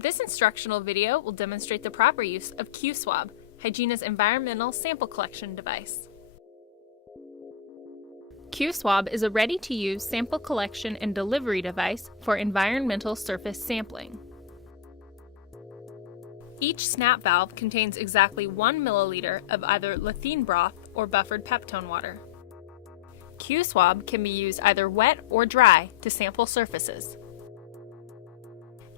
This instructional video will demonstrate the proper use of Q-Swab, Hygiena's environmental sample collection device. Q-Swab is a ready-to-use sample collection and delivery device for environmental surface sampling. Each snap valve contains exactly 1 milliliter of either Lethene broth or buffered peptone water. Q-Swab can be used either wet or dry to sample surfaces.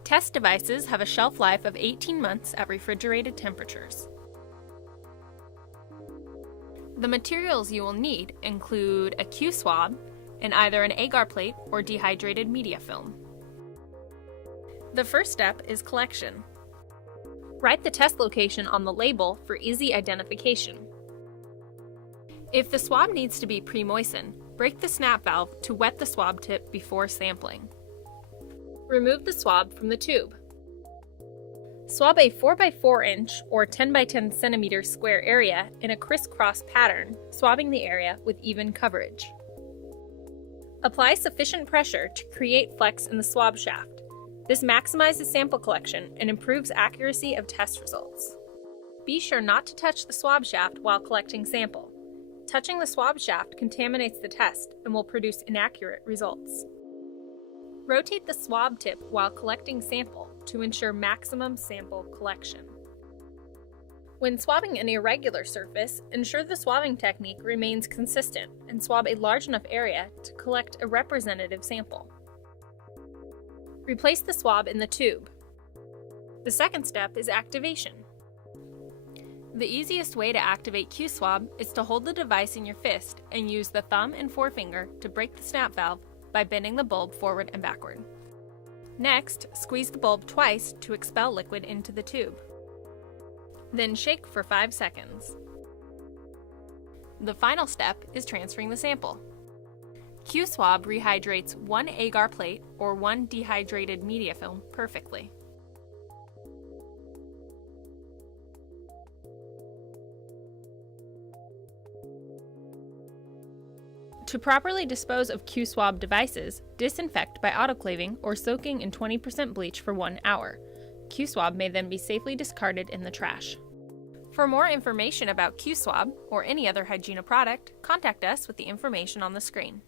Test devices have a shelf life of 18 months at refrigerated temperatures. The materials you will need include a Q-Swab and either an agar plate or dehydrated media film. The first step is collection. Write the test location on the label for easy identification. If the swab needs to be pre-moistened, break the snap valve to wet the swab tip before sampling. Remove the swab from the tube. Swab a 4x4 inch or 10x10 centimeter square area in a crisscross pattern, swabbing the area with even coverage. Apply sufficient pressure to create flex in the swab shaft. This maximizes sample collection and improves accuracy of test results. Be sure not to touch the swab shaft while collecting sample. Touching the swab shaft contaminates the test and will produce inaccurate results. Rotate the swab tip while collecting sample to ensure maximum sample collection. When swabbing an irregular surface, ensure the swabbing technique remains consistent and swab a large enough area to collect a representative sample. Replace the swab in the tube. The second step is activation. The easiest way to activate Q-Swab is to hold the device in your fist and use the thumb and forefinger to break the snap valve by bending the bulb forward and backward. Next, squeeze the bulb twice to expel liquid into the tube. Then shake for 5 seconds. The final step is transferring the sample. Q-Swab rehydrates 1 agar plate or 1 dehydrated media film perfectly. To properly dispose of Q-Swab devices, disinfect by autoclaving or soaking in 20% bleach for 1 hour. Q-Swab may then be safely discarded in the trash. For more information about Q-Swab or any other Hygiena product, contact us with the information on the screen.